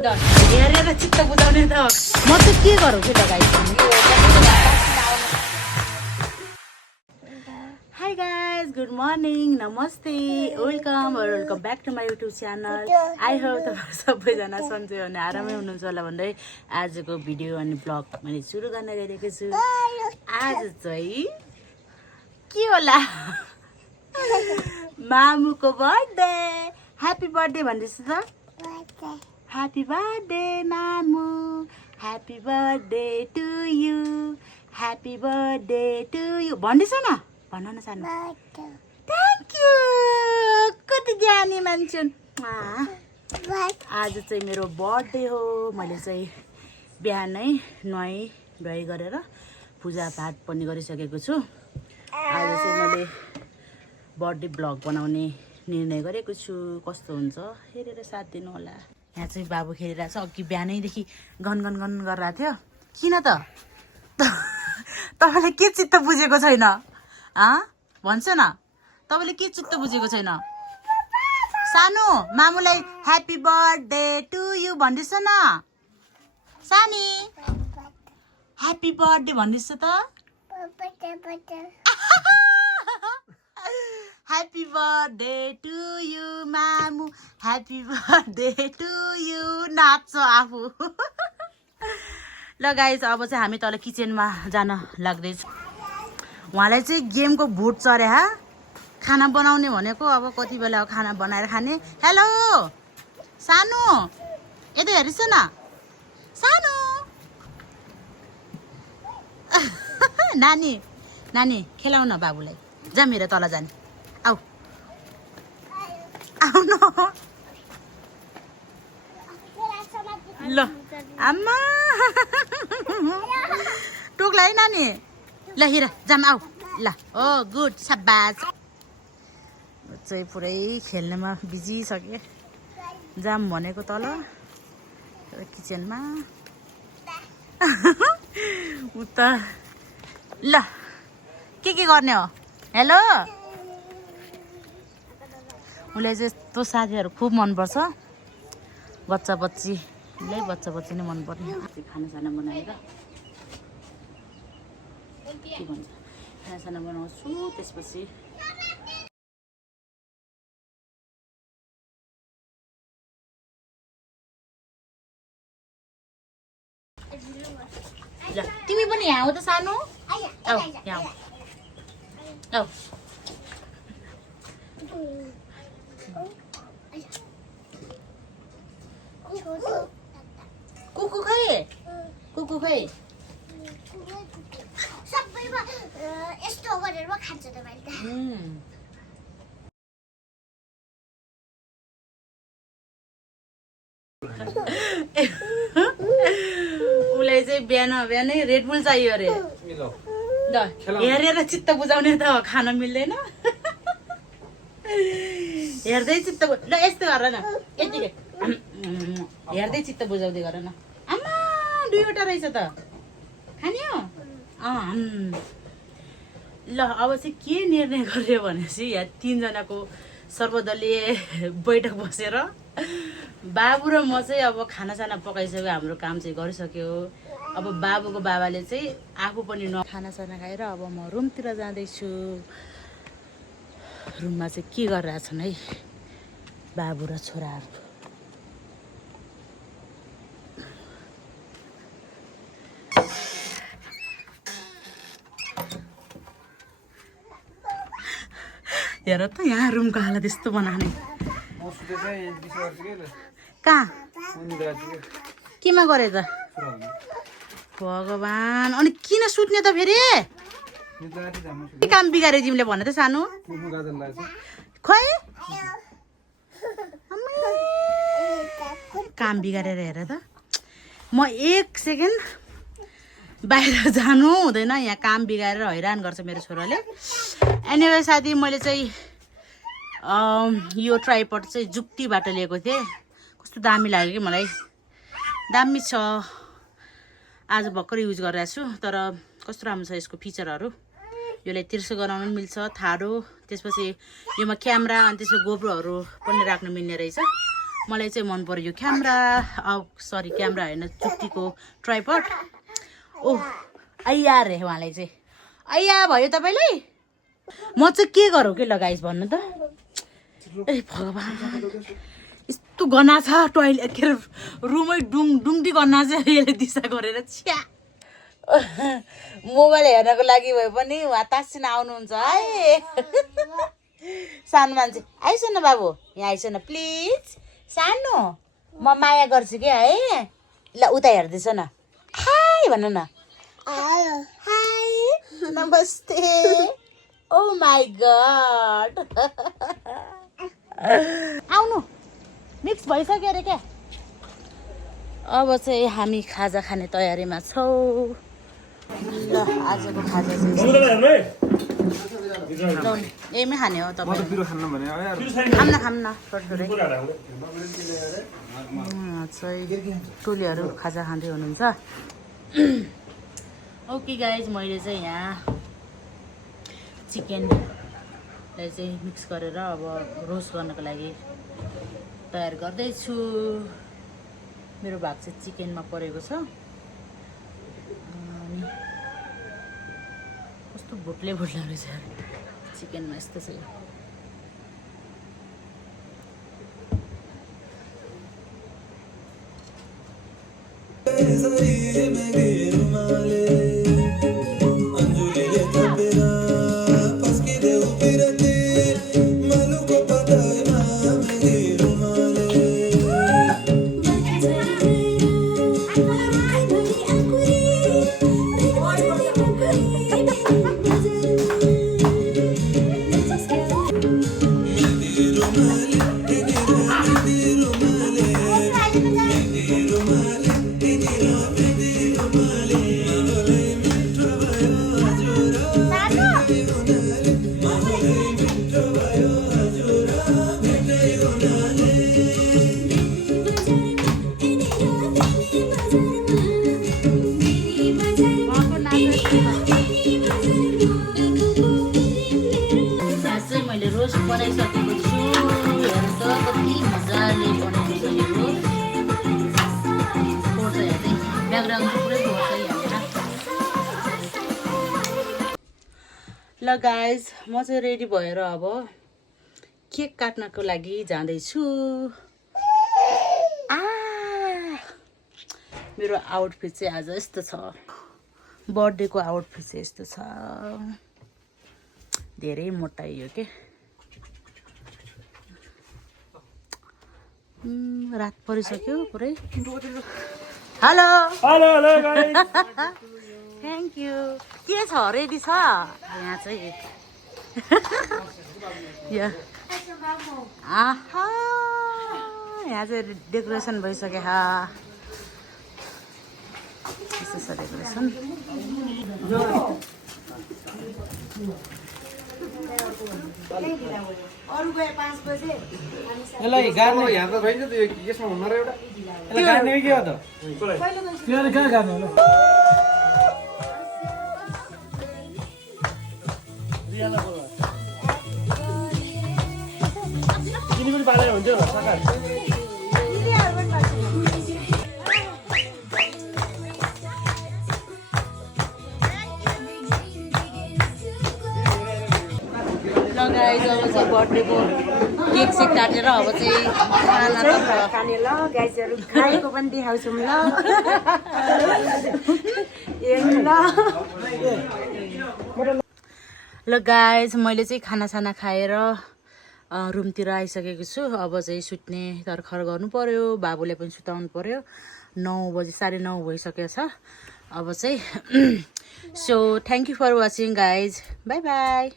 हेरेर चित्त बुझाउने त म चाहिँ के गरौँ के त guys hi guys good morning नमस्ते welcome back to my YouTube channel I hope तपाईँ सबैजना सन्चै अनि आरामै हुनुहुन्छ होला भन्दै आजको भिडियो अनि ब्लग मैले सुरु गर्न गइरहेको छु आज चाहिँ के होला मामुको बर्थडे ह्याप्पी बर्थडे भन्दैछु त Happy birthday, Mamu. Happy birthday to you. Happy birthday to you. भन्दैछ न भन्न न सानो थ्याङ्क यू कति ज्ञानी मान्छे आज चाहिँ मेरो बर्थडे हो मैले चाहिँ बिहानै नुहाई धुवाई गरेर पूजापाठ पनि गरिसकेको छु आज चाहिँ मैले बर्थडे ब्लग बनाउने निर्णय गरेको छु कस्तो हुन्छ हेरेर साथ दिनु होला यहाँ चाहिँ बाबु खेलिरहेको छ अघि बिहानैदेखि गन गरिरहेको थियो किन त तपाईँले के चित्त बुझेको छैन भन्छ न तपाईँले के चित्त बुझेको छैन सानो मामुलाई ह्याप्पी बर्थडे टु यु भन्दैछ न सानी ह्याप्पी बर्थडे भन्दैछ त Happy birthday to you, Mamu. Happy birthday to you. नाच्छ आफू ल गाइस अब चाहिँ हामी तल किचनमा जान लाग्दैछ उहाँलाई चाहिँ गेमको भूत चढ्या खाना बनाउने भनेको अब कति बेला खाना बनाएर खाने हेलो सानो यता हेर्छ न सानो नानी नानी खेलाउ न बाबुलाई जा मेरो तल जाने आऊ आऊ न ल आम्मा टोक्ला है नानी ल हिर जाम आऊ ल ओ गुड साबास चाहिँ पुरै खेल्नेमा बिजी सके जाम भनेको तल किचनमा उता ल के गर्ने हो हेलो उसलाई चाहिँ यस्तो साथीहरू खुब मनपर्छ बच्चा बच्ची नै मनपर्ने खानासाना बनाएर के भन्छ खानासाना बनाउँछु त्यसपछि ल तिमी पनि यहाँ आऊ त सानो आऊ यहाँ आऊ कुकु खै सबैमा यस्तो गरेर खान्छ तपाईले त उसलाई चाहिँ बिहानै रेडबुल चाहियो अरे ल हेरेर चित्त बुझाउने त खान मिल्दैन हेर्दै चित्त ल यस्तो गर न यतिकै हेर्दै चित्त बुझाउँदै गर न आमा दुईवटा रहेछ त खाने हो ल अब चाहिँ के निर्णय गर्यो भनेपछि यहाँ तीनजनाको सर्वदलीय बैठक बसेर बाबु र म चाहिँ अब खानासाना पकाइसक्यो हाम्रो काम चाहिँ गरिसक्यो अब बाबुको बाबाले चाहिँ आफू पनि खानासाना खाएर अब म रुमतिर जाँदैछु रुममा चाहिँ के गरिरहेछन् है बाबु र छोराहरू हेर त यहाँ रुमको हालत यस्तो बनाउने कहाँ केमा गरे त भगवान् अनि किन सुत्ने त फेरि काम बिगारे तिमीले भन त सानो खै काम बिगारेर हेर त म एक सेकेन्ड बाहिर जानु हुँदैन यहाँ काम बिगारेर हैरान गर्छ मेरो छोराले एनिवे साथी मैले चाहिँ यो ट्राइपड चाहिँ जुक्तीबाट लिएको थिएँ कस्तो दामी लाग्यो कि मलाई दामी छ आज भर्खर युज गरिरहेको छु तर कस्तो राम्रो छ यसको फिचरहरू यसलाई तिर्सो गराउन पनि मिल्छ थारो त्यसपछि योमा क्यामेरा अनि त्यसको गोप्रोहरू पनि राख्न मिल्ने रहेछ मलाई चाहिँ मन पर्यो यो क्यामेरा सरी क्यामेरा होइन जुत्तीको ट्राइपड ओह आइया रे उहाँलाई चाहिँ आइया भयो तपाईँलाई म चाहिँ के गरौँ के लगाइस् भन्नु त ए भगवान् यस्तो गना छ टोइलेट के अरे रुमै डुङडी गना चाहिँ यसले दिशा गरेर छ्या मोबाइल हेर्नको लागि भए पनि उहाँ तासिन आउनुहुन्छ है सानो मान्छे आइस न बाबु यहाँ आइस न प्लिज सानो म माया गर्छु क्या है ल उता हेर्दैछ न हाई भन न हाई नमस्ते ओ माई गड आउनु मिक्स भइसक्यो अरे क्या अब चाहिँ हामी खाजा खाने तयारीमा छौँ ल आजको खाजा चाहिँ यहीमै खाने हो तपाईँ खाम्न थोरै चाहिँ टोलीहरू खाजा खाँदै हुनुहुन्छ ओके गाइज मैले चाहिँ यहाँ चिकनलाई चाहिँ मिक्स गरेर अब रोस्ट गर्नको लागि तयार गर्दैछु मेरो भाग चाहिँ चिकनमा परेको छ अनि कस्तो भुट्ले रहेछ चिकनमा यस्तो चाहिँ बनाइसकेको छु हेर त कति मजाले बनाएको छ यो रोस्ट फोर्छ हेर्दै ब्याकग्राउन्ड पुरै फोर्छ यहाँनिर ल गाइज म चाहिँ रेडी भएर अब केक काट्नको लागि जाँदैछु मेरो आउटफिट चाहिँ आज यस्तो छ बर्थडेको आउटफिट चाहिँ यस्तो छ धेरै मोटाइयो के रात परिसक्यो पुरै hello hello hello guys thank you के छ रेडी छ यहाँ चाहिँ आहा यहाँ चाहिँ डेकोरेसन भइसक्यो यस्तो छ डेकोरेसन अरु गए 5 बजे यसलाई गाड्ने यहाँ त छैन त्यो यसमा हुन र एउटा यसलाई गाड्ने के हो त त्यसले कहाँ गाड्ने होला तिनी पनि पालेर हुन्थ्यो होला सकाल गाइस अब चाहिँ बर्थडेको केक सेक काटेर अब चाहिँ खाने ल गाइसहरु खाएको पनि देखाउँछौँ ल ल गाइस मैले चाहिँ खानासाना खाएर रुमतिर आइसकेको छु अब चाहिँ सुत्ने तर्खर गर्नु पर्यो बाबुले पनि सुताउनु पर्यो 9 बजे 9:30 भइसकेको छ अब चाहिँ so thank you for watching guys bye by